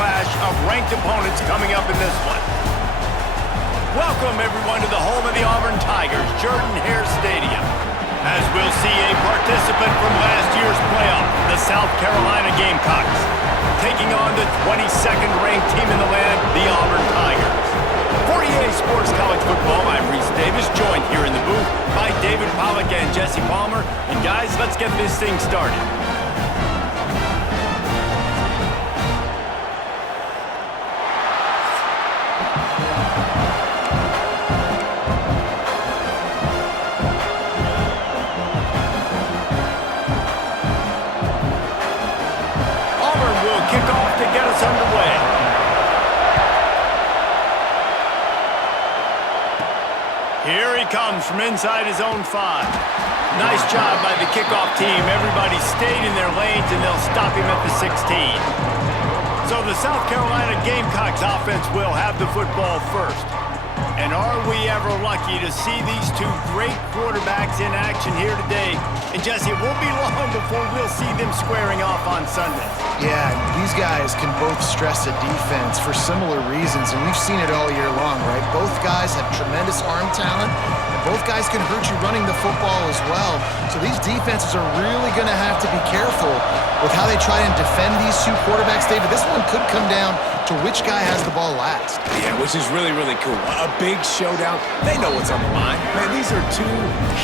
clash of ranked opponents coming up in this one. Welcome, everyone, to the home of the Auburn Tigers, Jordan-Hare Stadium. As we'll see a participant from last year's playoff, the South Carolina Gamecocks, taking on the 22nd ranked team in the land, the Auburn Tigers. For EA Sports College Football, I'm Reese Davis, joined here in the booth by David Pollack and Jesse Palmer. And guys, let's get this thing started. Underway. Here he comes from inside his own 5. Nice job by the kickoff team. Everybody stayed in their lanes, and they'll stop him at the 16. So the South Carolina Gamecocks offense will have the football first. And are we ever lucky to see these two great quarterbacks in action here today? And Jesse, it won't be long before we'll see them squaring off on Sunday. Yeah, these guys can both stress a defense for similar reasons, and we've seen it all year long, right? Both guys have tremendous arm talent, and both guys can hurt you running the football as well. So these defenses are really going to have to be careful with how they try and defend these two quarterbacks, David. This one could come down to which guy has the ball last. Yeah, which is really, really cool. A big showdown. They know what's on the line. Man, these are two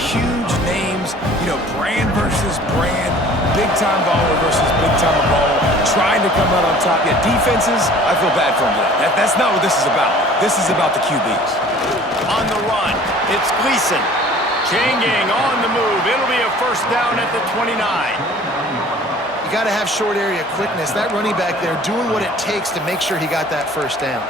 huge names. You know, brand versus brand. Big-time baller versus big-time baller. Trying to come out on top. Yeah, defenses, I feel bad for them today. That's not what this is about. This is about the QBs. On the run, it's Gleason. Changing on the move. It'll be a first down at the 29. You got to have short area quickness. That running back there doing what it takes to make sure he got that first down.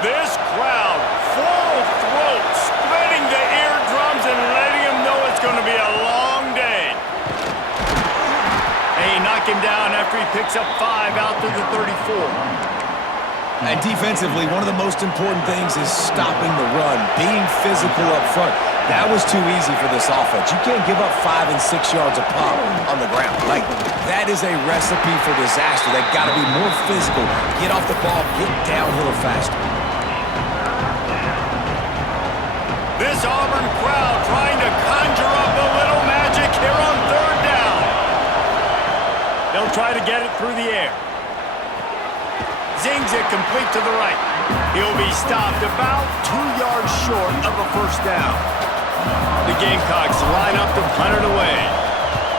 This crowd, full throat, spreading the eardrums and letting him know it's going to be a long day. They knock him down after he picks up 5 out to the 34. And defensively, one of the most important things is stopping the run, being physical up front. That was too easy for this offense. You can't give up 5 and 6 yards a pop on the ground. Like, that is a recipe for disaster. They've got to be more physical, get off the ball, get downhill faster. This Auburn crowd trying to conjure up a little magic here on 3rd down. They'll try to get it through the air. Zings it complete to the right. He'll be stopped about 2 yards short of a first down. The Gamecocks line up to punt it away.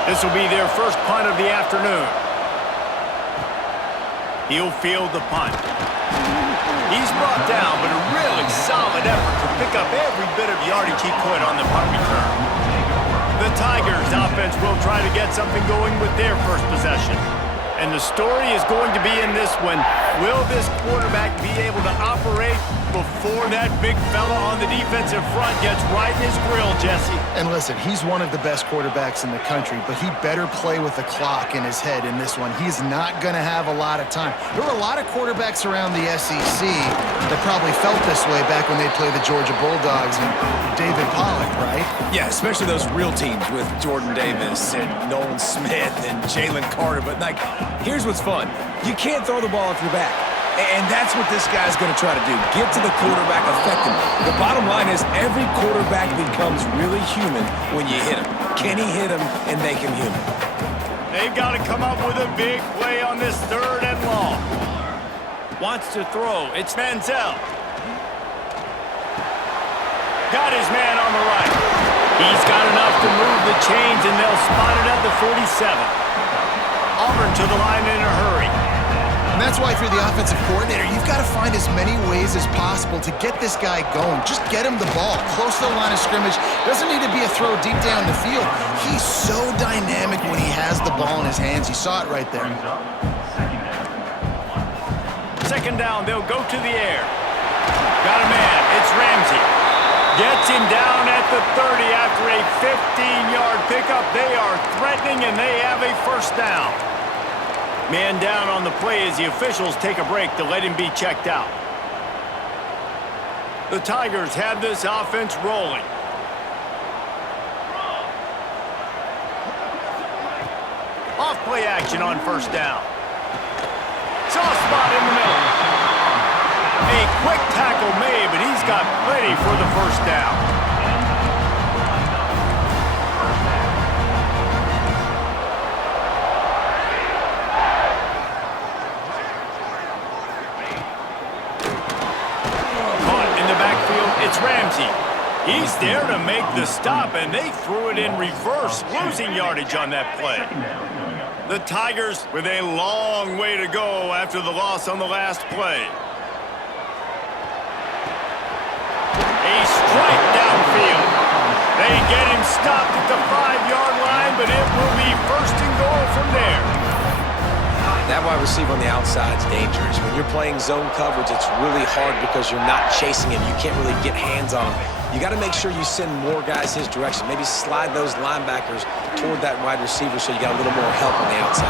This will be their first punt of the afternoon. He'll field the punt. He's brought down, but a really solid effort to pick up every bit of yardage he could on the punt return. The Tigers offense will try to get something going with their first possession. And the story is going to be in this one. Will this quarterback be able to operate before that big fella on the defensive front gets right in his grill, Jesse? And listen, he's one of the best quarterbacks in the country, but he better play with the clock in his head in this one. He's not going to have a lot of time. There were a lot of quarterbacks around the SEC that probably felt this way back when they played the Georgia Bulldogs and David Pollack, right? Yeah, especially those real teams with Jordan Davis and Nolan Smith and Jalen Carter. But, like, here's what's fun. You can't throw the ball off your back. And that's what this guy's going to try to do. Get to the quarterback, affect him. The bottom line is every quarterback becomes really human when you hit him. Can he hit him and make him human? They've got to come up with a big play on this 3rd and long. Wants to throw. It's Manziel. Got his man on the right. He's got enough to move the chains, and they'll spot it at the 47. Auburn to the line in a hurry. And that's why if you're the offensive coordinator, you've got to find as many ways as possible to get this guy going. Just get him the ball close to the line of scrimmage. Doesn't need to be a throw deep down the field. He's so dynamic when he has the ball in his hands. You saw it right there. 2nd down, they'll go to the air. Got a man. It's Ramsey. Gets him down at the 30 after a 15-yard pickup. They are threatening, and they have a first down. Man down on the play as the officials take a break to let him be checked out. The Tigers have this offense rolling. Off play action on 1st down. Soft spot in the middle. A quick tackle made, but he's got plenty for the first down. It's Ramsey. He's there to make the stop, and they threw it in reverse, losing yardage on that play. The Tigers with a long way to go after the loss on the last play. A strike downfield. They get him stopped at the 5-yard line, but it will be first and goal from there. That wide receiver on the outside is dangerous. When you're playing zone coverage, it's really hard because you're not chasing him. You can't really get hands on him. You got to make sure you send more guys his direction. Maybe slide those linebackers toward that wide receiver so you got a little more help on the outside.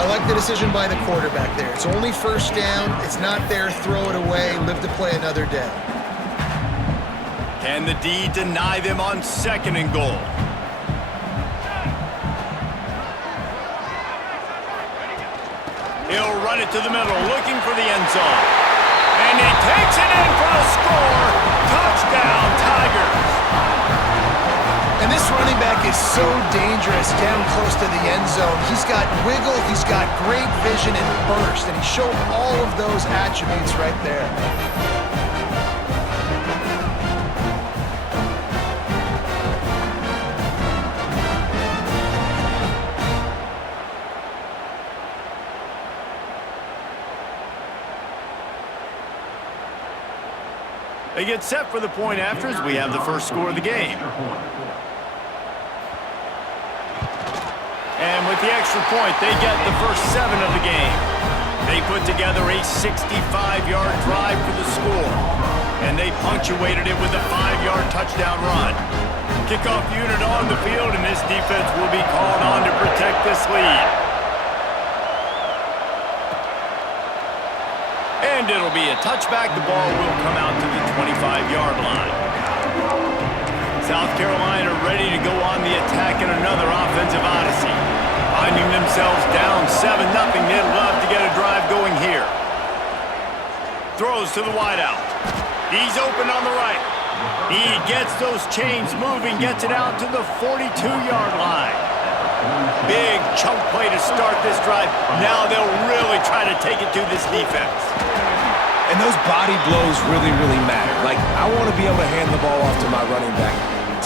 I like the decision by the quarterback there. It's only first down. It's not there. Throw it away. Live to play another day. Can the D deny them on second and goal? He'll run it to the middle, looking for the end zone. And he takes it in for a score. Touchdown, Tigers. And this running back is so dangerous down close to the end zone. He's got wiggle, he's got great vision and burst, and he showed all of those attributes right there. They get set for the point after as we have the first score of the game. And with the extra point, they get the first 7 of the game. They put together a 65-yard drive for the score. And they punctuated it with a 5-yard touchdown run. Kickoff unit on the field, and this defense will be called on to protect this lead. And it'll be a touchback. The ball will come out to the 25-yard line. South Carolina ready to go on the attack in another offensive odyssey. Finding themselves down 7-0, they'd love to get a drive going here. Throws to the wideout. He's open on the right. He gets those chains moving, gets it out to the 42-yard line. Big chunk play to start this drive. Now they'll really try to take it to this defense. And those body blows really, really matter. Like, I want to be able to hand the ball off to my running back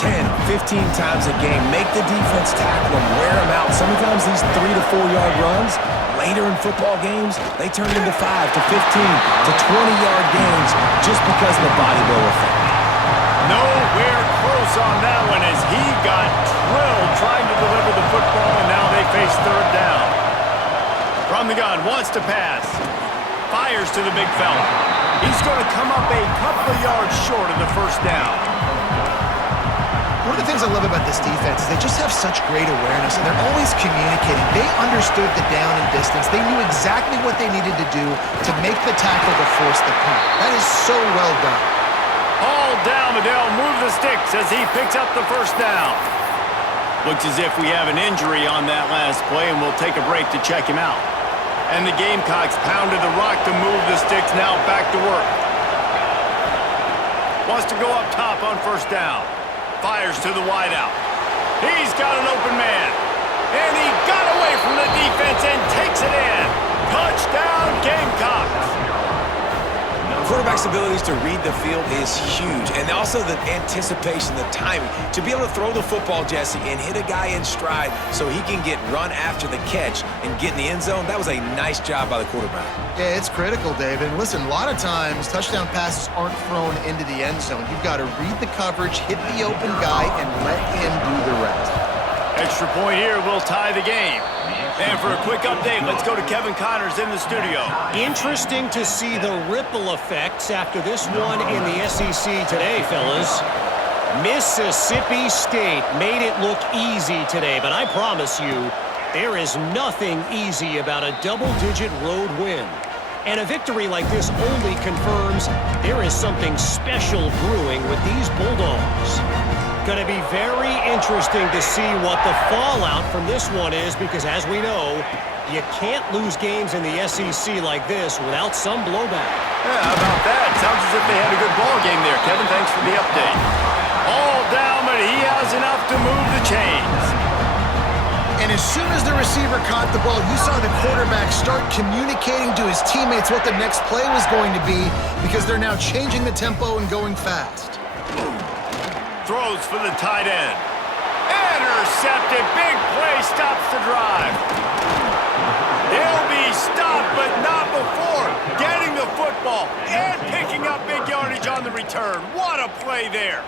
10, 15 times a game. Make the defense tackle them, wear them out. Sometimes these 3 to 4-yard runs, later in football games, they turn into 5 to 15 to 20-yard games just because of the body blow effect. Nowhere close on that one as he got drilled trying to deliver the football, and now they face third down. From the gun, wants to pass. Fires to the big fella. He's going to come up a couple of yards short of the first down. One of the things I love about this defense is they just have such great awareness, and they're always communicating. They understood the down and distance. They knew exactly what they needed to do to make the tackle to force the punt. That is so well done. All down, Adele move the sticks as he picks up the first down. Looks as if we have an injury on that last play, and we'll take a break to check him out. And the Gamecocks pounded the rock to move the sticks, now back to work. Wants to go up top on first down. Fires to the wideout. He's got an open man. And he got away from the defense and takes it in. Touchdown, Gamecocks. Quarterback's abilities to read the field is huge, and also the anticipation, the timing. To be able to throw the football, Jesse, and hit a guy in stride so he can get run after the catch and get in the end zone, that was a nice job by the quarterback. Yeah, it's critical, Dave. And listen, a lot of times touchdown passes aren't thrown into the end zone. You've got to read the coverage, hit the open guy, and let him do the rest. Extra point here will tie the game. And for a quick update, let's go to Kevin Connors in the studio. Interesting to see the ripple effects after this one in the SEC today, fellas. Mississippi State made it look easy today, but I promise you, there is nothing easy about a double-digit road win. And a victory like this only confirms there is something special brewing with these Bulldogs. Going to be very interesting to see what the fallout from this one is because, as we know, you can't lose games in the SEC like this without some blowback. Yeah, how about that? Sounds as if they had a good ball game there, Kevin. Thanks for the update. All down, but he has enough to move the chains. And as soon as the receiver caught the ball, you saw the quarterback start communicating to his teammates what the next play was going to be because they're now changing the tempo and going fast. Throws for the tight end. Intercepted. Big play stops the drive. He'll be stopped, but not before getting the football and picking up big yardage on the return. What a play there.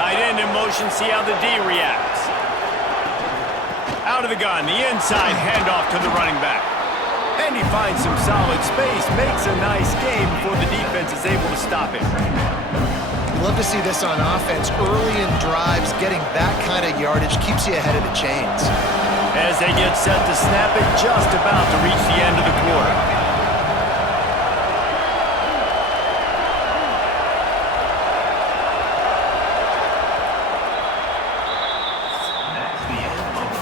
Tight end in motion, see how the D reacts. Out of the gun, the inside handoff to the running back. And he finds some solid space, makes a nice game before the defense is able to stop him. Love to see this on offense. Early in drives, getting that kind of yardage keeps you ahead of the chains. As they get set to snap it, just about to reach the end of the quarter.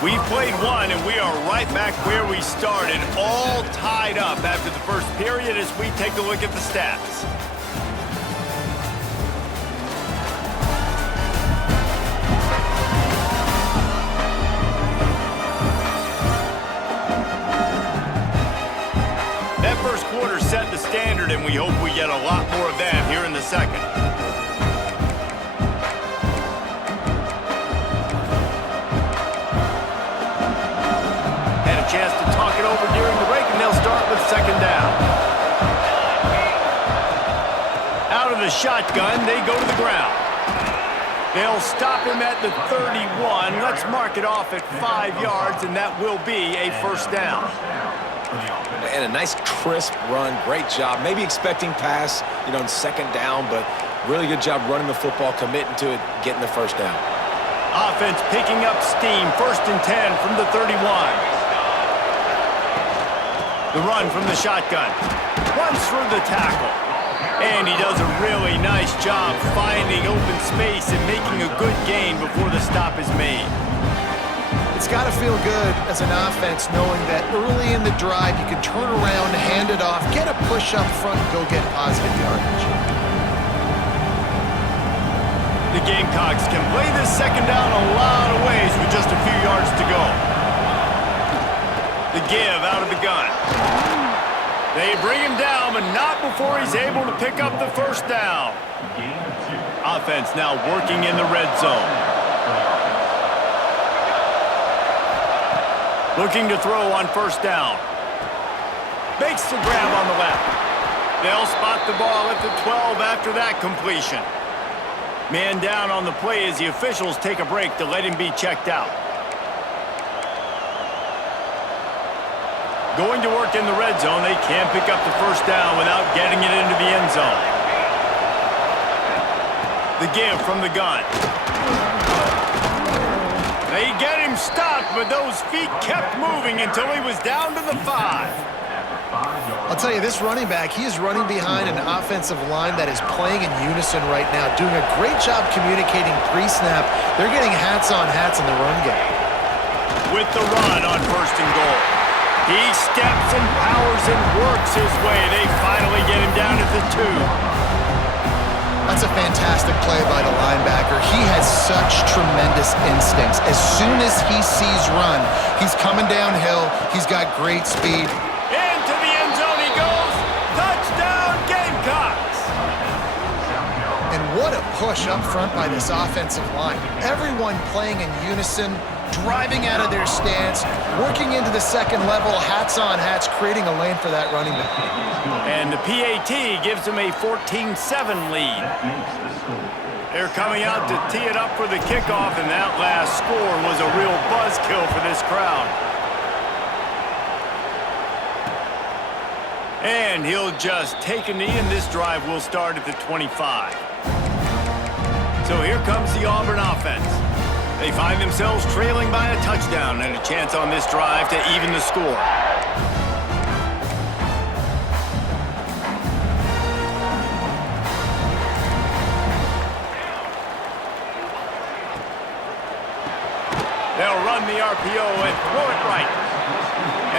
We've played one, and we are right back where we started, all tied up after the first period as we take a look at the stats. That first quarter set the standard, and we hope we get a lot more of that here in the second. Chance to talk it over during the break, and they'll start with second down. Out of the shotgun, they go to the ground. They'll stop him at the 31. Let's mark it off at 5 yards, and that will be a first down. And a nice crisp run. Great job. Maybe expecting pass, in second down, but really good job running the football, committing to it, getting the first down. Offense picking up steam. First and 10 from the 31. The run from the shotgun. Runs through the tackle. And he does a really nice job finding open space and making a good gain before the stop is made. It's got to feel good as an offense knowing that early in the drive you can turn around, hand it off, get a push up front, and go get positive yardage. The Gamecocks can play this second down a lot of ways with just a few yards to go. The give out of the gun. They bring him down, but not before he's able to pick up the first down. Offense now working in the red zone. Looking to throw on first down. Makes the grab on the left. They'll spot the ball at the 12 after that completion. Man down on the play as the officials take a break to let him be checked out. Going to work in the red zone, they can't pick up the first down without getting it into the end zone. The give from the gun. They get him stopped, but those feet kept moving until he was down to the 5. I'll tell you, this running back, he is running behind an offensive line that is playing in unison right now, doing a great job communicating pre-snap. They're getting hats on hats in the run game. With the run on first and goal. He steps and powers and works his way. They finally get him down at the 2. That's a fantastic play by the linebacker. He has such tremendous instincts. As soon as he sees run, he's coming downhill. He's got great speed. Into the end zone he goes. Touchdown, Gamecocks! And what a push up front by this offensive line. Everyone playing in unison, driving out of their stance, working into the second level, hats on hats, creating a lane for that running back. And the PAT gives them a 14-7 lead. They're coming out to tee it up for the kickoff, and that last score was a real buzzkill for this crowd. And he'll just take a knee, and this drive will start at the 25. So here comes the Auburn offense. They find themselves trailing by a touchdown and a chance on this drive to even the score. They'll run the RPO and throw it right.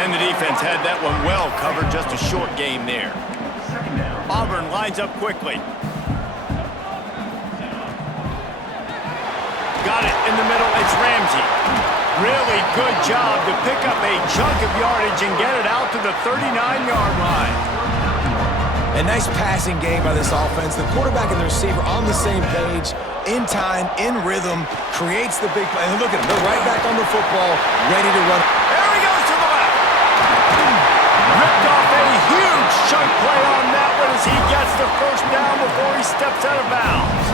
And the defense had that one well covered, just a short game there. Auburn lines up quickly. Got it in the middle, it's Ramsey. Really good job to pick up a chunk of yardage and get it out to the 39-yard line. A nice passing game by this offense. The quarterback and the receiver on the same page, in time, in rhythm, creates the big play. And look at them, they're right back on the football, ready to run. There he goes to the left. Ripped off a huge chunk play on that one as he gets the first down before he steps out of bounds.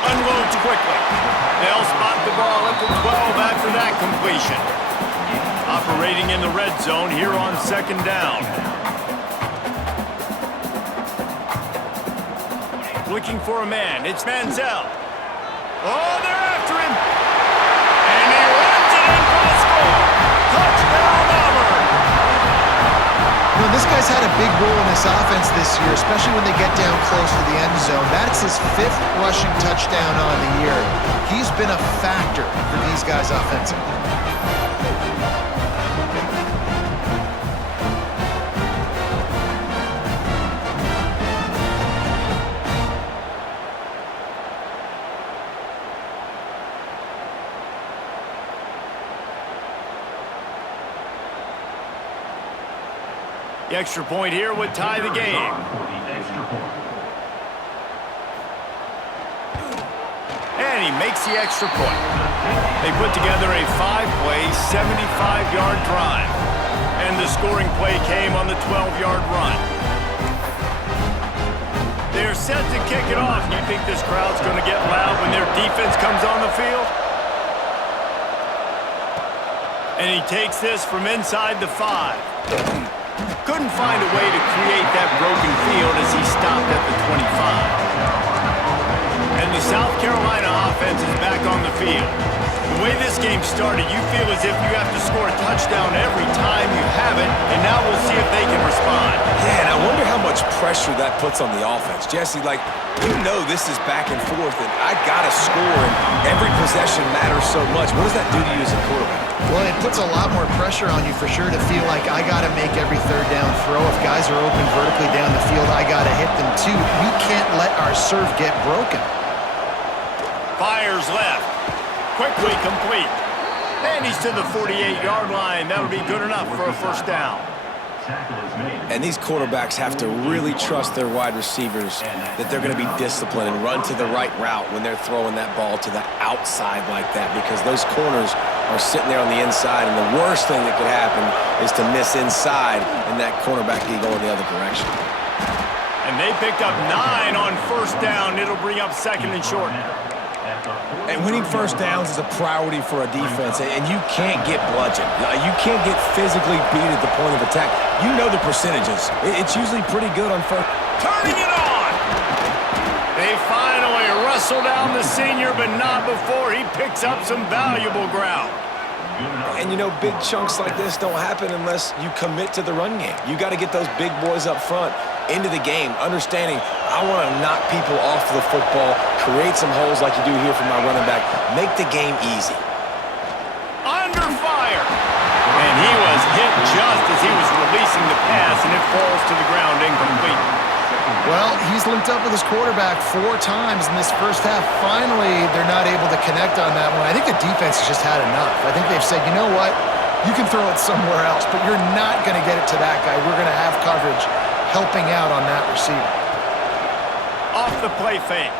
Unloads quickly. They'll spot the ball at the 12 after that completion. Operating in the red zone here on second down. Looking for a man. It's Manziel. Oh, they're after him. And he runs it in for the score. Touchdown, Auburn. You know, this guy's had a big role in this offense this year, especially when they get down close to the end zone. That's his 5th rushing touchdown on the year. He's been a factor for these guys offensively. The extra point here would tie the game. And he makes the extra point. They put together a 5-play, 75-yard drive. And the scoring play came on the 12-yard run. They're set to kick it off. You think this crowd's going to get loud when their defense comes on the field? And he takes this from inside the 5. Couldn't find a way to create that broken field as he stopped at the 25. And the South Carolina offense is back on the field. The way this game started, you feel as if you have to score a touchdown every time you have it, and now we'll see if they can respond. Yeah, and I wonder how much pressure that puts on the offense. Jesse, like, you know this is back and forth, and I got to score, and every possession matters so much. What does that do to you as a quarterback? Well, it puts a lot more pressure on you for sure to feel like I got to make every third down throw. If guys are open vertically down the field, I got to hit them too. We can't let our serve get broken. Fires left. Quickly complete. And he's to the 48-yard line. That'll be good enough for a first down. And these quarterbacks have to really trust their wide receivers that they're going to be disciplined and run to the right route when they're throwing that ball to the outside like that, because those corners are sitting there on the inside, and the worst thing that could happen is to miss inside and that cornerback be going the other direction. And they picked up 9 on first down. It'll bring up second and short. And winning first downs is a priority for a defense, and you can't get bludgeoned. You can't get physically beat at the point of attack. You know the percentages. It's usually pretty good on first. Turning it on! They finally wrestle down the senior, but not before he picks up some valuable ground. And you know, big chunks like this don't happen unless you commit to the run game. You got to get those big boys up front into the game, understanding I want to knock people off the football, create some holes like you do here for my running back, make the game easy. Under fire! And he was hit just as he was releasing the pass, and it falls to the ground incomplete. Well, he's linked up with his quarterback 4 times in this first half. Finally, they're not able to connect on that one. I think the defense has just had enough. I think they've said, you know what? You can throw it somewhere else, but you're not going to get it to that guy. We're going to have coverage helping out on that receiver. Off the play fake.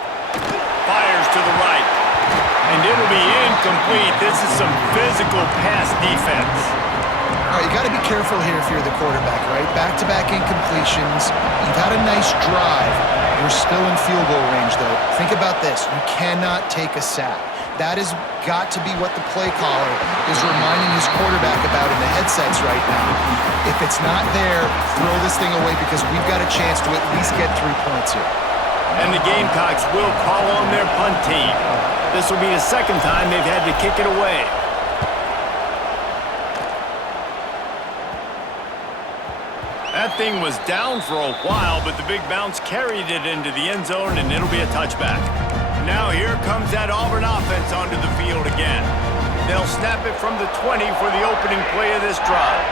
Fires to the right. And it'll be incomplete. This is some physical pass defense. All right, you got to be careful here if you're the quarterback, right? Back-to-back incompletions. You've had a nice drive. You're still in field goal range, though. Think about this. You cannot take a sack. That has got to be what the play caller is reminding his quarterback about in the headsets right now. If it's not there, throw this thing away because we've got a chance to at least get 3 points here. And the Gamecocks will call on their punt team. This will be the second time they've had to kick it away. That thing was down for a while, but the big bounce carried it into the end zone, and it'll be a touchback. Now here comes that Auburn offense onto the field again. They'll snap it from the 20 for the opening play of this drive.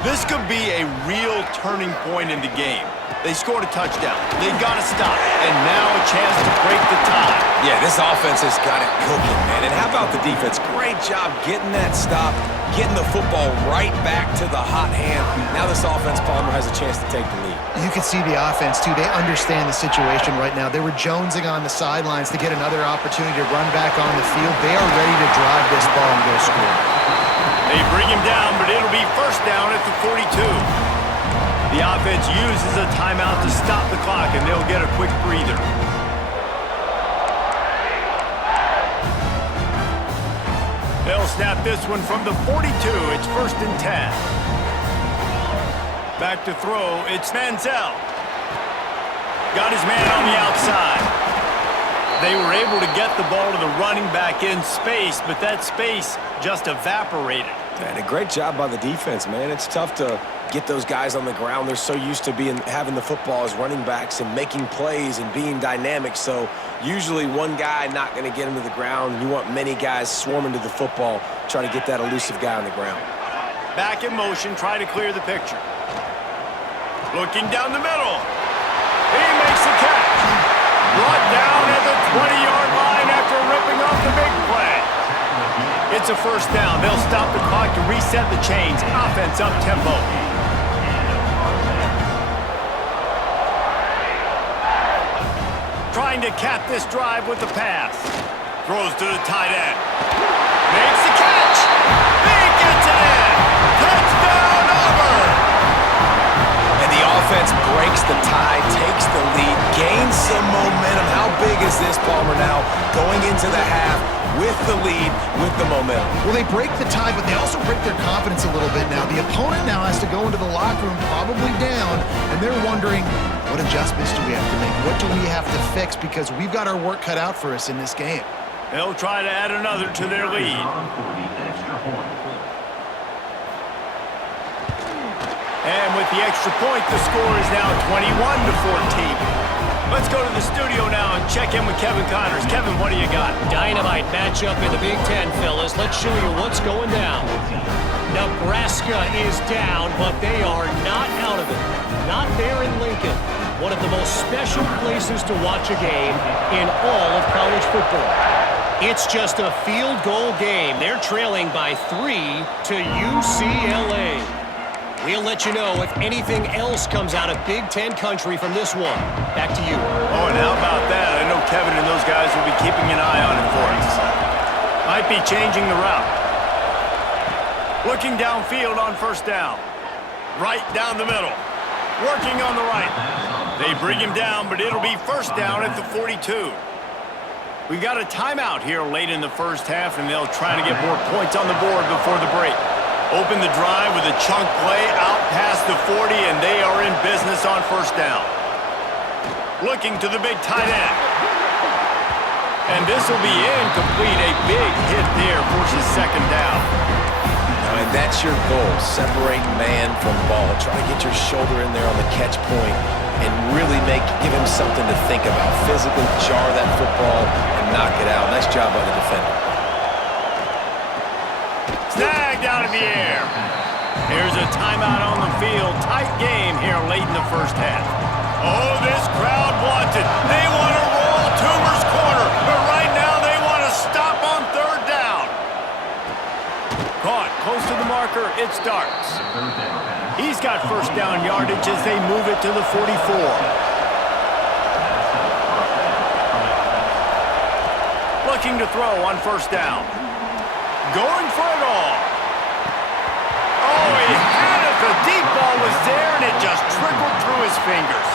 This could be a real turning point in the game. They scored a touchdown. They got to stop. And now a chance to break the tie. Yeah, this offense has got it cooking, man. And how about the defense? Great job getting that stop, getting the football right back to the hot hand. Now this offense, Palmer, has a chance to take the lead. You can see the offense, too. They understand the situation right now. They were jonesing on the sidelines to get another opportunity to run back on the field. They are ready to drive this ball and go score. They bring him down, but it'll be first down at the 42. The offense uses a timeout to stop the clock, and they'll get a quick breather. They'll snap this one from the 42. It's 1st and 10. Back to throw. It's Manziel. Got his man on the outside. They were able to get the ball to the running back in space, but that space just evaporated. And a great job by the defense, man. It's tough to get those guys on the ground. They're so used to having the football as running backs and making plays and being dynamic. So usually one guy not going to get him to the ground. You want many guys swarming to the football, try to get that elusive guy on the ground. Back in motion, try to clear the picture. Looking down the middle. He makes the catch. Brought down at the 20-yard line after ripping off the big play. It's a first down. They'll stop the clock to reset the chains. Offense up tempo. Trying to cap this drive with the pass. Throws to the tight end. Makes the catch. He gets it in. Touchdown, Auburn. And the offense breaks the tie, takes the lead, gains some momentum. How big is this, Palmer, now going into the half with the lead, with the momentum? Well, they break the tie, but they also break their confidence a little bit now. The opponent now has to go into the locker room probably down, and they're wondering, what adjustments do we have to make? What do we have to fix? Because we've got our work cut out for us in this game. They'll try to add another to their lead. And with the extra point, the score is now 21-14. Let's go to the studio now and check in with Kevin Connors. Kevin, what do you got? Dynamite matchup in the Big Ten, fellas. Let's show you what's going down. Nebraska is down, but they are not out of it. Not there in Lincoln. One of the most special places to watch a game in all of college football. It's just a field goal game. They're trailing by 3 to UCLA. We'll let you know if anything else comes out of Big Ten country from this one. Back to you. Oh, and how about that? I know Kevin and those guys will be keeping an eye on it for us. Might be changing the route. Looking downfield on first down. Right down the middle. Working on the right. They bring him down, but it'll be first down at the 42. We've got a timeout here late in the first half, and they'll try to get more points on the board before the break. Open the drive with a chunk play out past the 40, and they are in business on first down. Looking to the big tight end. And this will be incomplete. A big hit there forces second down. And that's your goal, separate man from ball. Try to get your shoulder in there on the catch point and really give him something to think about. Physically jar that football and knock it out. Nice job by the defender. Snagged out of the air. Here's a timeout on the field. Tight game here late in the first half. Oh, this crowd wants it. They want to roll Toomer's corner, but right now they want to stop on third down. Caught close to the marker. It starts. He's got first down yardage as they move it to the 44. Looking to throw on first down. Going for it all. Oh, he had it. The deep ball was there, and it just trickled through his fingers.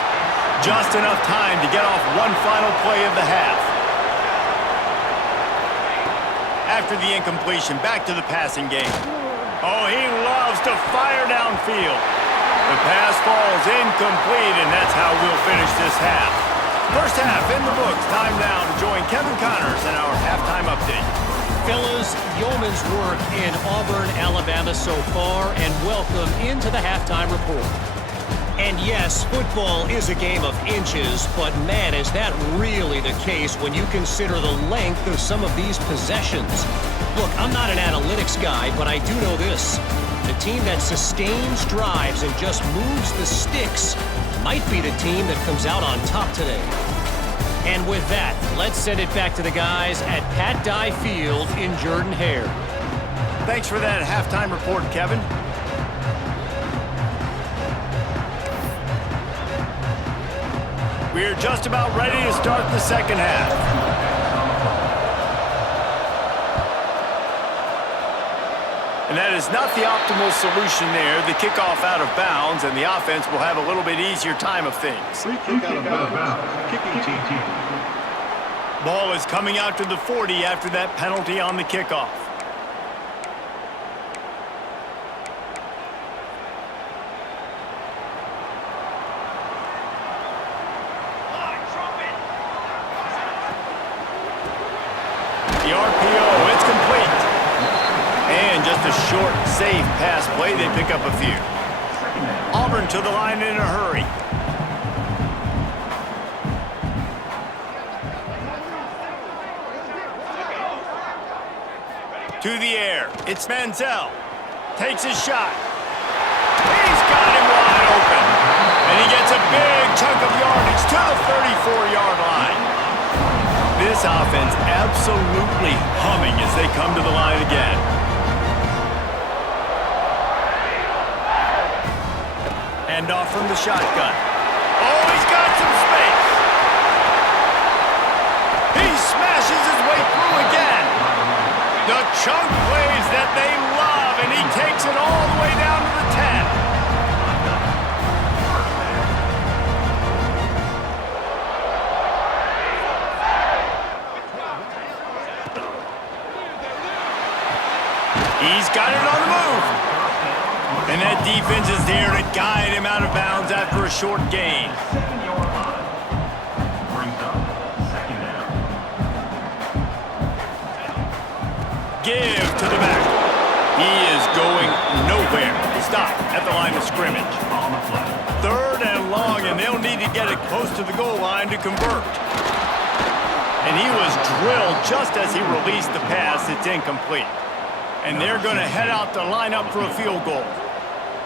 Just enough time to get off one final play of the half. after the incompletion. Back to the passing game. Oh, he loves to fire downfield. The pass falls incomplete, and that's how we'll finish this half. First half in the books. Time now to join Kevin Connors in our halftime update. Fellas, yeoman's work in Auburn, Alabama so far, and welcome into the halftime report. And yes, football is a game of inches, but man, is that really the case when you consider the length of some of these possessions. Look, I'm not an analytics guy, but I do know this. The team that sustains drives and just moves the sticks might be the team that comes out on top today. And with that, let's send it back to the guys at Pat Dye Field in Jordan-Hare. Thanks for that halftime report, Kevin. We're just about ready to start the second half. And that is not the optimal solution there. The kickoff out of bounds, and the offense will have a little bit easier time of things. Free kick out of bounds. Kicking team. Ball is coming out to the 40 after that penalty on the kickoff. The RPO, it's complete. And just a short, safe pass play. They pick up a few. Auburn to the line in a hurry. To the air. It's Manziel. Takes his shot. He's got him wide open. And he gets a big chunk of yardage to the 34-yard line. This offense absolutely humming as they come to the line again. Hand off from the shotgun. Oh, he's got some space. He smashes his way through again. The chunk plays that they love, and he takes it all the way down to the 10. He's got it on the move. And that defense is there to guide him out of bounds after a short gain. Give to the back. He is going nowhere. Stop at the line of scrimmage. Third and long, and they'll need to get it close to the goal line to convert. And he was drilled just as he released the pass. It's incomplete. And they're going to head out to line up for a field goal.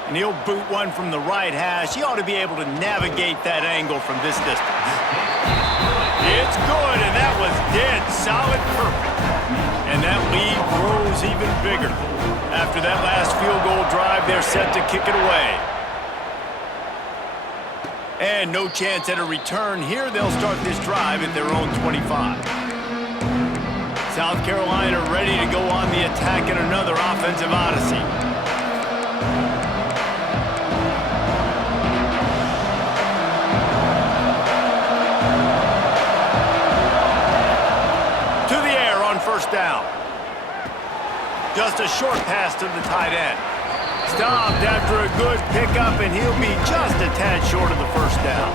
And he'll boot one from the right hash. He ought to be able to navigate that angle from this distance. It's good, and that was dead solid perfect. And that lead grows even bigger. After that last field goal drive, they're set to kick it away. And no chance at a return here. They'll start this drive at their own 25. South Carolina ready to go on the attack in another offensive odyssey. To the air on first down. Just a short pass to the tight end. Stopped after a good pickup, and he'll be just a tad short of the first down.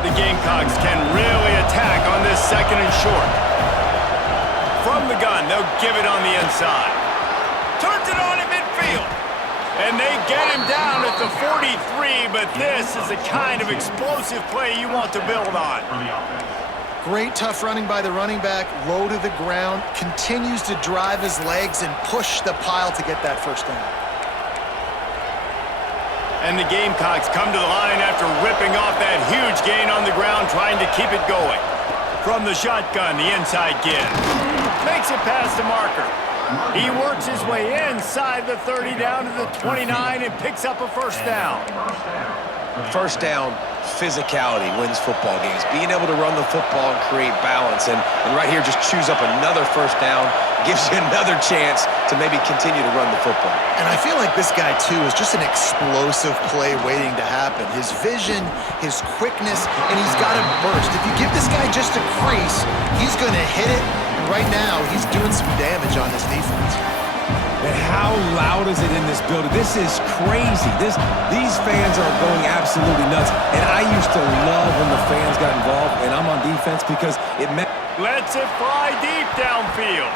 The Gamecocks can really attack on this second and short. From the gun, they'll give it on the inside. Turns it on in midfield. And they get him down at the 43, but this is the kind of explosive play you want to build on. Great tough running by the running back, low to the ground, continues to drive his legs and push the pile to get that first down. And the Gamecocks come to the line after ripping off that huge gain on the ground, trying to keep it going. From the shotgun, the inside give. Makes it past the marker. He works his way inside the 30 down to the 29 and picks up a first down. First down, physicality wins football games. Being able to run the football and create balance. And right here, just choose up another first down, gives you another chance to maybe continue to run the football. And I feel like this guy, too, is just an explosive play waiting to happen. His vision, his quickness, and he's got a burst. If you give this guy just a crease, he's going to hit it. And right now, he's doing some damage on this defense. And how loud is it in this building? This is crazy. These fans are going absolutely nuts. And I used to love when the fans got involved, and I'm on defense because it meant... Lets it fly deep downfield.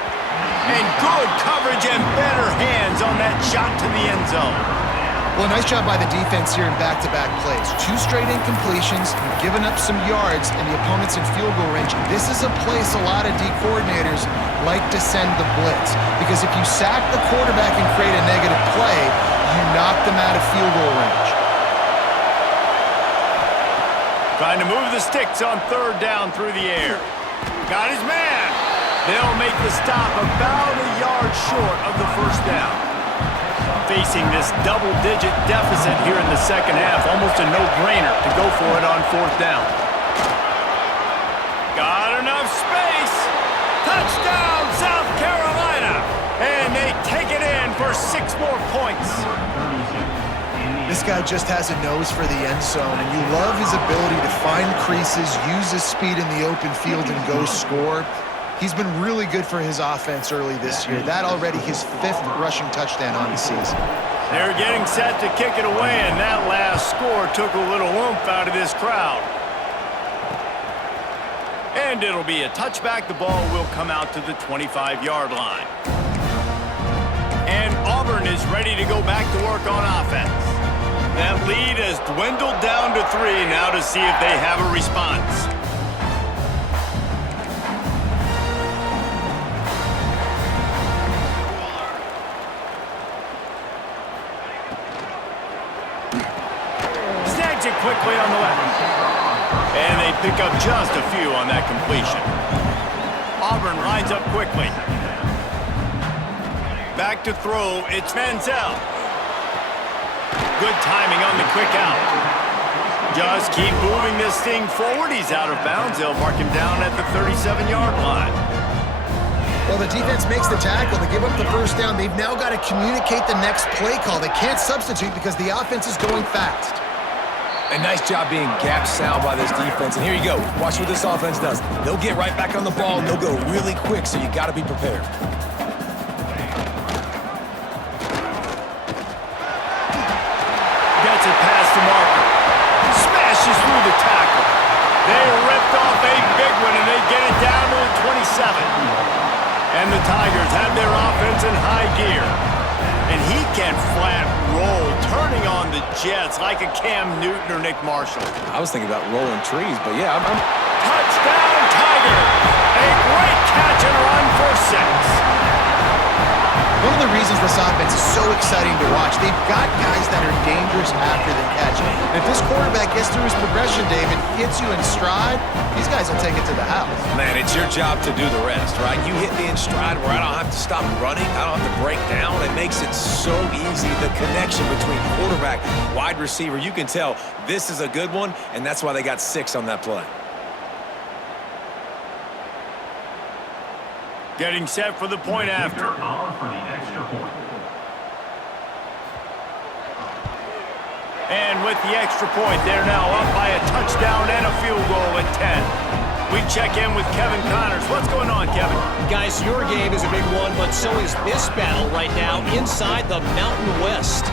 And good coverage and better hands on that shot to the end zone. Well, nice job by the defense here in back-to-back plays. 2 straight incompletions, giving up some yards, and the opponent's in field goal range. This is a place a lot of D coordinators like to send the blitz, because if you sack the quarterback and create a negative play, you knock them out of field goal range. Trying to move the sticks on 3rd down through the air. Got his man. They'll make the stop about a yard short of the first down. Facing this double-digit deficit here in the second half, almost a no-brainer to go for it on 4th down. Got enough space. Touchdown, South Carolina. And they take it in for 6 more points. This guy just has a nose for the end zone, and you love his ability to find creases, use his speed in the open field, and go score. He's been really good for his offense early this year. That already his 5th rushing touchdown on the season. They're getting set to kick it away, and that last score took a little oomph out of this crowd. And it'll be a touchback. The ball will come out to the 25-yard line. And Auburn is ready to go back to work on offense. That lead has dwindled down to 3 now to see if they have a response. Snags it quickly on the left. And they pick up just a few on that completion. Auburn lines up quickly. Back to throw, it's Manziel. Good timing on the quick out. Just keep moving this thing forward. He's out of bounds. They'll mark him down at the 37-yard line. Well, the defense makes the tackle. They give up the first down. They've now got to communicate the next play call. They can't substitute because the offense is going fast. A nice job being gap sound by this defense. And here you go. Watch what this offense does. They'll get right back on the ball, and they'll go really quick, so you got to be prepared. Gets it past the marker. Smashes through the tackle. They ripped off a big one, and they get it down to the 27. And the Tigers have their offense in high gear. And he can flat roll, turning on the Jets like a Cam Newton or Nick Marshall. I was thinking about rolling trees, but yeah, I'm... Touchdown, Tigers! A great catch and run for 6. One of the reasons this offense is so exciting to watch, they've got guys that are dangerous after the catch. And if this quarterback gets through his progression, David, hits you in stride, these guys will take it to the house. Man, it's your job to do the rest, right? You hit me in stride where I don't have to stop running. I don't have to break down. It makes it so easy. The connection between quarterback, wide receiver, you can tell this is a good one, and that's why they got 6 on that play. Getting set for the point after. And with the extra point, they're now up by a touchdown and a field goal at 10. We check in with Kevin Connors. What's going on, Kevin? Guys, your game is a big one, but so is this battle right now inside the Mountain West.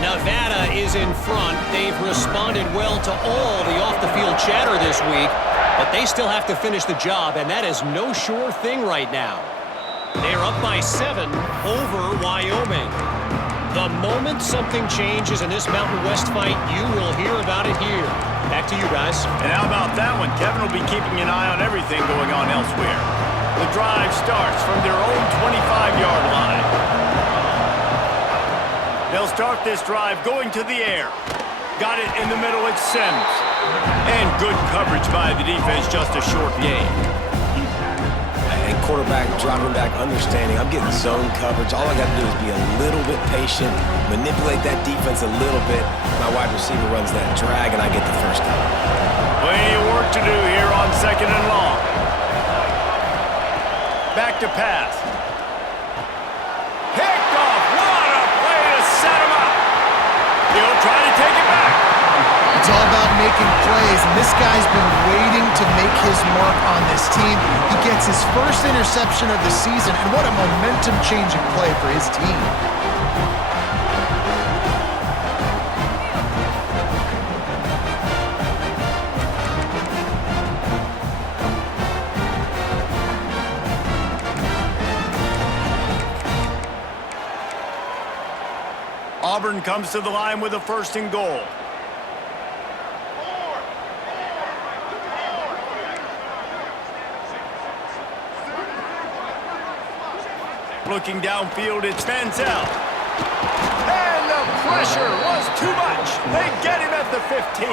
Nevada is in front. They've responded well to all the off-the-field chatter this week, but they still have to finish the job, and that is no sure thing right now. They're up by 7 over Wyoming. The moment something changes in this Mountain West fight, you will hear about it here. Back to you guys. And how about that one? Kevin will be keeping an eye on everything going on elsewhere. The drive starts from their own 25-yard line. They'll start this drive going to the air. Got it in the middle, it's Sims. And good coverage by the defense, just a short gain. And quarterback dropping back, understanding I'm getting zone coverage. All I got to do is be a little bit patient, manipulate that defense a little bit. My wide receiver runs that drag, and I get the first down. Plenty of work to do here on 2nd and long. Back to pass. Picked off. What a play to set him up. He'll try to take it back. It's all about making plays, and this guy's been waiting to make his mark on this team. He gets his first interception of the season, and what a momentum-changing play for his team. Auburn comes to the line with a 1st and goal. Looking downfield, it's Manziel. And the pressure was too much. They get him at the 15.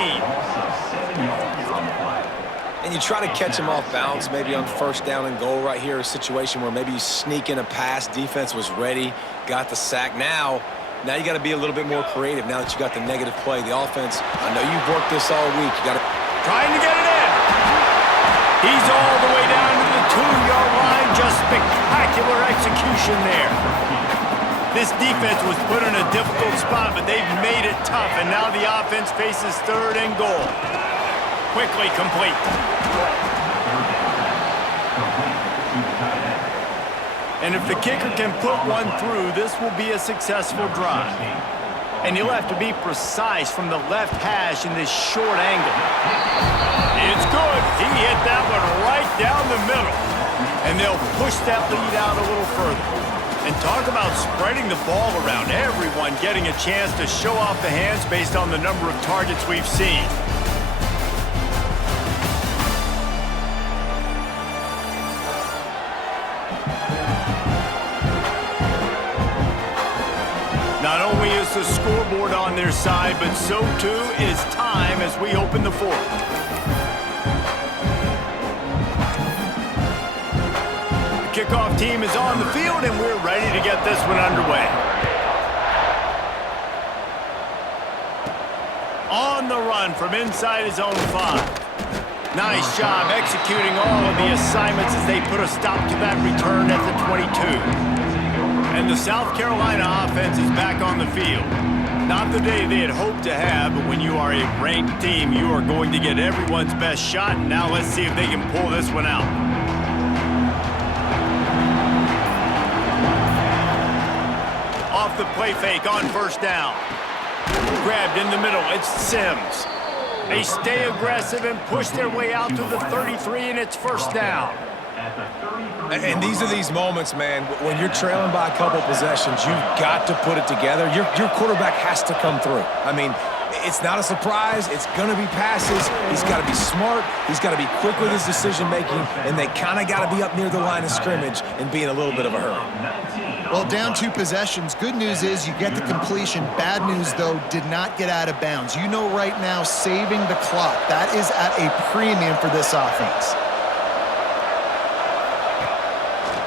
And you try to catch him off balance, maybe on 1st down and goal right here, a situation where maybe you sneak in a pass, defense was ready, got the sack. Now you got to be a little bit more creative now that you got the negative play. The offense, I know you've worked this all week. You got to... Trying to get it in. He's all the way down to the 2-yard line. Just spectacular execution there. This defense was put in a difficult spot, but they've made it tough, and now the offense faces 3rd and goal. Quickly complete. And if the kicker can put one through, this will be a successful drive. And you'll have to be precise from the left hash in this short angle. It's good. He hit that one right down the middle. And they'll push that lead out a little further. And talk about spreading the ball around. Everyone getting a chance to show off the hands based on the number of targets we've seen. Not only is the scoreboard on their side, but so too is time as we open the 4th. The kickoff team is on the field, and we're ready to get this one underway. On the run from inside his own 5. Nice job executing all of the assignments as they put a stop to that return at the 22. And the South Carolina offense is back on the field. Not the day they had hoped to have, but when you are a ranked team, you are going to get everyone's best shot. And now let's see if they can pull this one out. Off the play fake on 1st down. Grabbed in the middle, it's Sims. They stay aggressive and push their way out to the 33, and it's 1st down. And these are these moments, man, when you're trailing by a couple possessions, you've got to put it together. Your quarterback has to come through. I mean, it's not a surprise. It's going to be passes. He's got to be smart. He's got to be quick with his decision-making, and they kind of got to be up near the line of scrimmage and be in a little bit of a hurry. Well, down 2 possessions. Good news is you get the completion. Bad news, though, did not get out of bounds. You know right now, saving the clock, that is at a premium for this offense.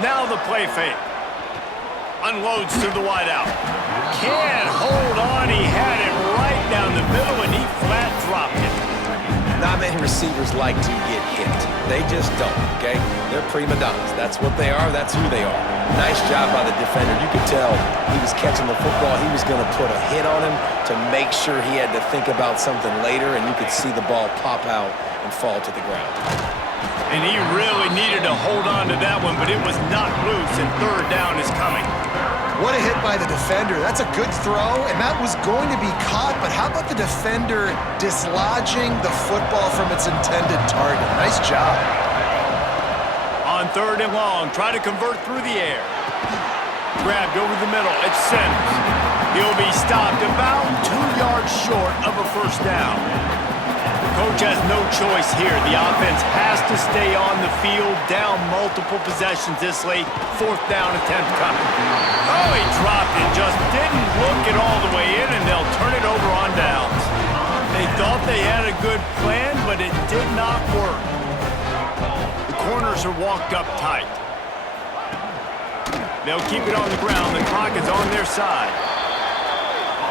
Now the play fake. Unloads to the wideout. Can't hold on. He had it right down the middle, and he flat dropped it. Not many receivers like to get hit. They just don't, okay? They're prima donnas. That's what they are. That's who they are. Nice job by the defender. You could tell he was catching the football. He was going to put a hit on him to make sure he had to think about something later, and you could see the ball pop out and fall to the ground. And he really needed to hold on to that one, but it was not loose, and 3rd down is coming. What a hit by the defender. That's a good throw, and that was going to be caught, but how about the defender dislodging the football from its intended target? Nice job. On 3rd and long, try to convert through the air. Grabbed over the middle, it's Sims. He'll be stopped about 2 yards short of a 1st down. Coach has no choice here. The offense has to stay on the field, down multiple possessions this late. 4th down attempt coming. Oh, he dropped it. Just didn't look it all the way in, and they'll turn it over on downs. They thought they had a good plan, but it did not work. The corners are walked up tight. They'll keep it on the ground. The clock is on their side.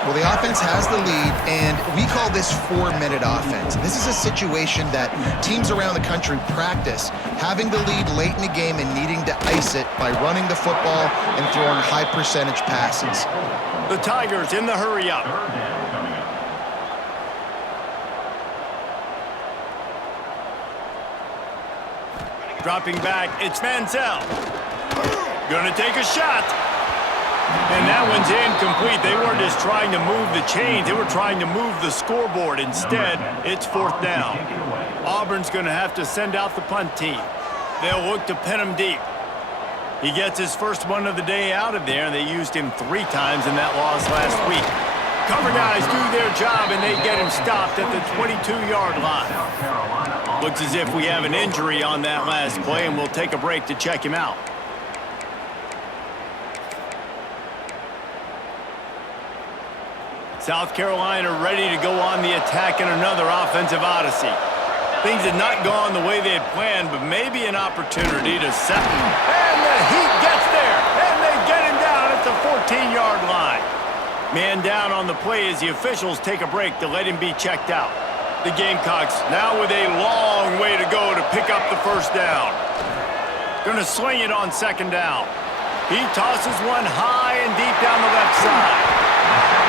Well, the offense has the lead, and we call this 4-minute offense. This is a situation that teams around the country practice, having the lead late in the game and needing to ice it by running the football and throwing high-percentage passes. The Tigers in the hurry-up. Dropping back, it's Manziel. Gonna take a shot. And that one's incomplete. They weren't just trying to move the chains. They were trying to move the scoreboard. Instead, it's 4th down. Auburn's going to have to send out the punt team. They'll look to pin him deep. He gets his first one of the day out of there, and they used him 3 times in that loss last week. Cover guys do their job, and they get him stopped at the 22-yard line. Looks as if we have an injury on that last play, and we'll take a break to check him out. South Carolina ready to go on the attack in another offensive odyssey. Things had not gone the way they had planned, but maybe an opportunity to set. And the Heat gets there, and they get him down at the 14-yard line. Man down on the play as the officials take a break to let him be checked out. The Gamecocks now with a long way to go to pick up the first down. Gonna sling it on 2nd down. He tosses one high and deep down the left side.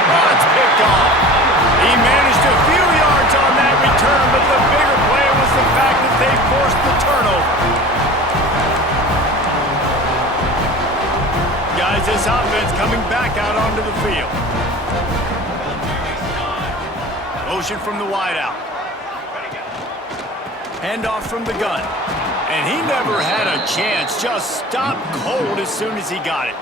Oh, it's picked off. He managed a few yards on that return, but the bigger play was the fact that they forced the turnover. Guys, this offense coming back out onto the field. Motion from the wideout. Handoff from the gun. And he never had a chance. Just stopped cold as soon as he got it.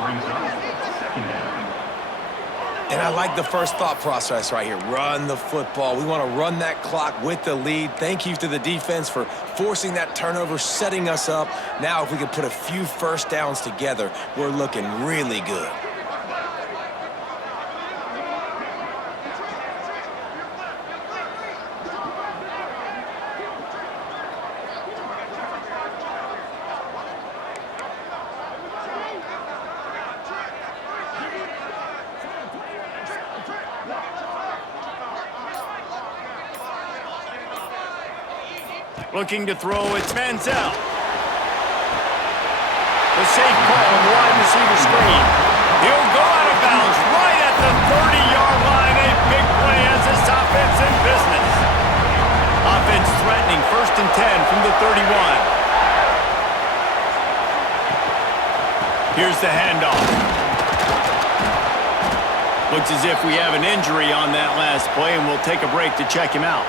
And I like the first thought process right here. Run the football. We want to run that clock with the lead. Thank you to the defense for forcing that turnover, setting us up. Now, if we can put a few first downs together, we're looking really good. Looking to throw, it's Manziel. The safe call on the wide receiver screen. He'll go out of bounds right at the 30-yard line. A big play as this offense in business. Offense threatening 1st and 10 from the 31. Here's the handoff. Looks as if we have an injury on that last play, and we'll take a break to check him out.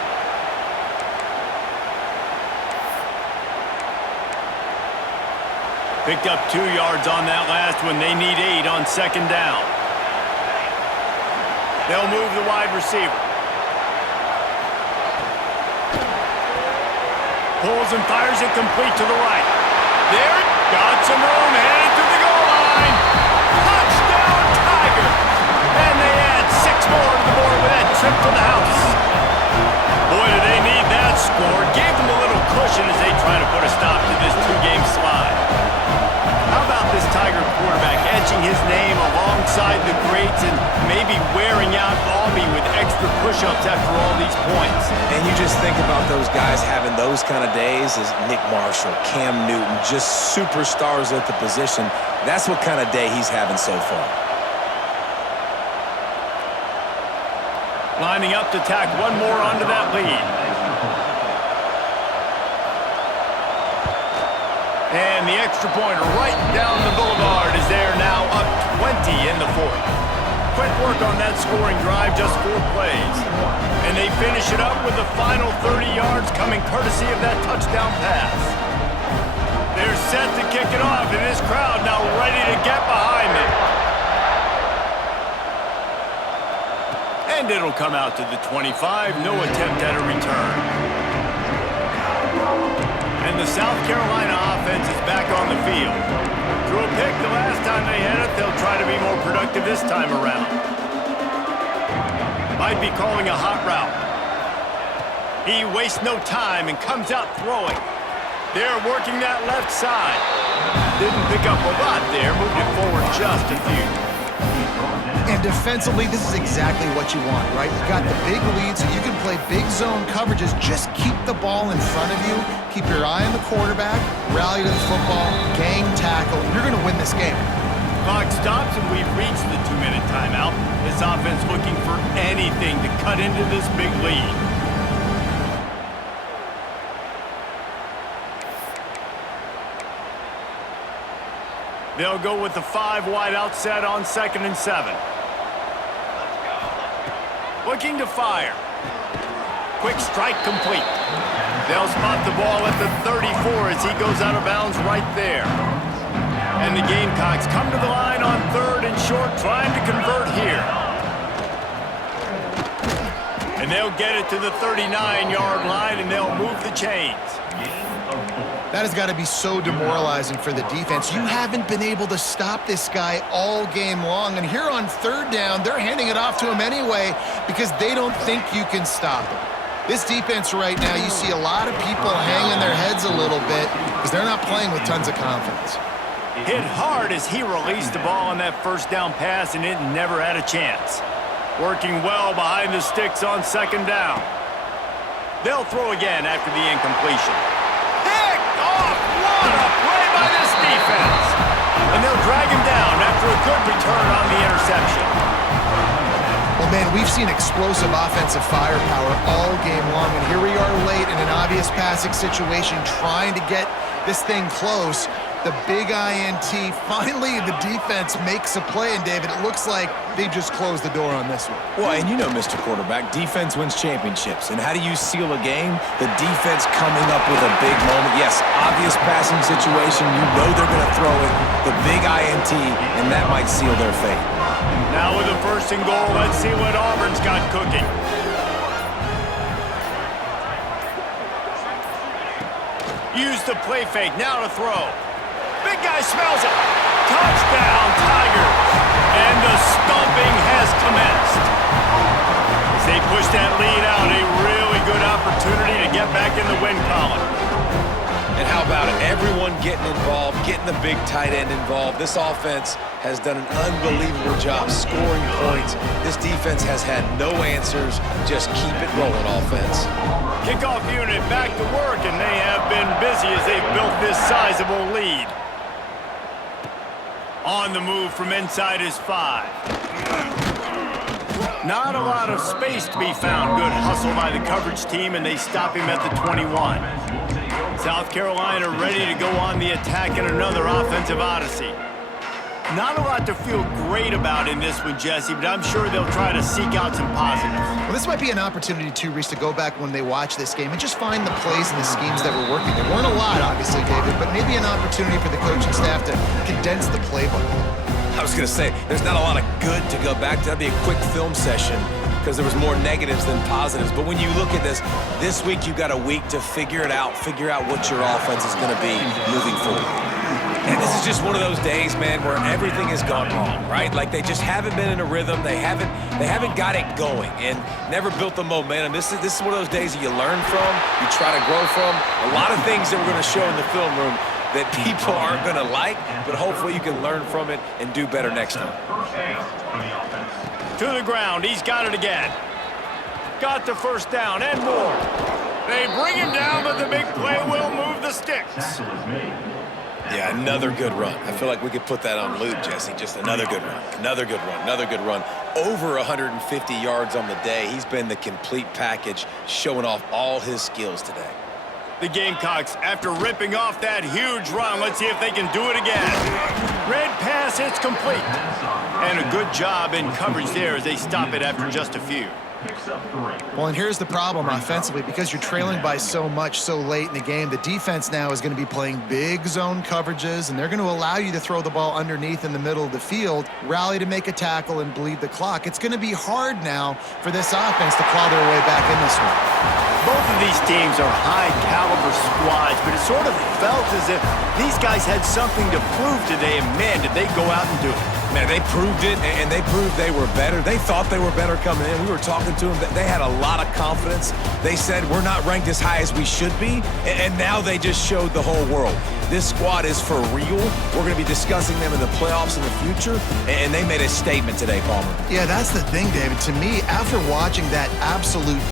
Picked up 2 yards on that last one. They need 8 on 2nd down. They'll move the wide receiver. Pulls and fires it complete to the right. There, got some room, headed to the goal line. Touchdown, Tigers! And they add 6 more to the board with that trip to the house. Boy, do they need that score. Gave them a little cushion as they try to put a stop to this 2-game slide. How about this Tiger quarterback etching his name alongside the greats and maybe wearing out Albie with extra push-ups after all these points? And you just think about those guys having those kind of days as Nick Marshall, Cam Newton, just superstars at the position. That's what kind of day he's having so far. Lining up to tack one more onto that lead. And the extra point right down the boulevard is there now, up 20 in the 4th. Quick work on that scoring drive, just 4 plays. And they finish it up with the final 30 yards coming courtesy of that touchdown pass. They're set to kick it off, and this crowd now ready to get behind them. And it'll come out to the 25, no attempt at a return. And the South Carolina offense is back on the field. Drew a pick the last time they had it. They'll try to be more productive this time around. Might be calling a hot route. He wastes no time and comes out throwing. They're working that left side. Didn't pick up a lot there, moved it forward just a few. And defensively, this is exactly what you want, right? You got the big lead, so you can play big zone coverages. Just keep the ball in front of you. Keep your eye on the quarterback. Rally to the football. Gang tackle. You're going to win this game. Clock stops, and we've reached the 2-minute timeout. This offense looking for anything to cut into this big lead. They'll go with the 5 wide out set on 2nd and 7. Looking to fire. Quick strike complete. They'll spot the ball at the 34 as he goes out of bounds right there. And the Gamecocks come to the line on 3rd and short, trying to convert here. And they'll get it to the 39-yard line, and they'll move the chains. That has got to be so demoralizing for the defense. You haven't been able to stop this guy all game long. And here on 3rd down, they're handing it off to him anyway because they don't think you can stop him. This defense right now, you see a lot of people hanging their heads a little bit because they're not playing with tons of confidence. Hit hard as he released the ball on that 1st down pass, and it never had a chance. Working well behind the sticks on 2nd down. They'll throw again after the incompletion. What a play by this defense! And they'll drag him down after a good return on the interception. Well, man, we've seen explosive offensive firepower all game long, and here we are late in an obvious passing situation trying to get this thing close. The big INT, finally the defense makes a play, and David, it looks like they just closed the door on this one. Well, and you know, Mr. Quarterback, defense wins championships. And how do you seal a game? The defense coming up with a big moment. Yes, obvious passing situation. You know they're going to throw it. The big INT, and that might seal their fate. Now with a 1st and goal, let's see what Auburn's got cooking. Use the play fake, now to throw. Big guy smells it. Touchdown, Tigers. And the stomping has commenced. As they push that lead out, a really good opportunity to get back in the win column. And how about it? Everyone getting involved, getting the big tight end involved. This offense has done an unbelievable job scoring points. This defense has had no answers. Just keep it rolling, offense. Kickoff unit back to work, and they have been busy as they've built this sizable lead. On the move from inside his 5. Not a lot of space to be found. Good hustle by the coverage team, and they stop him at the 21. South Carolina ready to go on the attack in another offensive odyssey. Not a lot to feel great about in this one, Jesse, but I'm sure they'll try to seek out some positives. Well, this might be an opportunity, too, Reese, to go back when they watch this game and just find the plays and the schemes that were working. There weren't a lot, obviously, David, but maybe an opportunity for the coaching staff to condense the playbook. I was going to say, there's not a lot of good to go back to. That'd be a quick film session because there was more negatives than positives. But when you look at this week you got a week to figure it out, figure out what your offense is going to be moving forward. And this is just one of those days, man, where everything has gone wrong, right? Like they just haven't been in a rhythm. They haven't got it going and never built the momentum. This is one of those days that you learn from, you try to grow from. A lot of things that we're going to show in the film room that people aren't going to like, but hopefully you can learn from it and do better next time. To the ground, he's got it again. Got the 1st down and more. They bring him down, but the big play will move the sticks. Yeah, another good run. I feel like we could put that on loop, Jesse. Just another good run, another good run, another good run. Over 150 yards on the day. He's been the complete package, showing off all his skills today. The Gamecocks, after ripping off that huge run, let's see if they can do it again. Red pass, it's complete. And a good job in coverage there as they stop it after just a few. Well, and here's the problem offensively. Because you're trailing by so much so late in the game, the defense now is going to be playing big zone coverages, and they're going to allow you to throw the ball underneath in the middle of the field, rally to make a tackle, and bleed the clock. It's going to be hard now for this offense to claw their way back in this one. Both of these teams are high-caliber squads, but it sort of felt as if these guys had something to prove today, and man, did they go out and do it. Man, they proved it, and they proved they were better. They thought they were better coming in. We were talking to them. They had a lot of confidence. They said, we're not ranked as high as we should be, and now they just showed the whole world. This squad is for real. We're going to be discussing them in the playoffs in the future, and they made a statement today, Palmer. Yeah, that's the thing, David. To me, after watching that absolute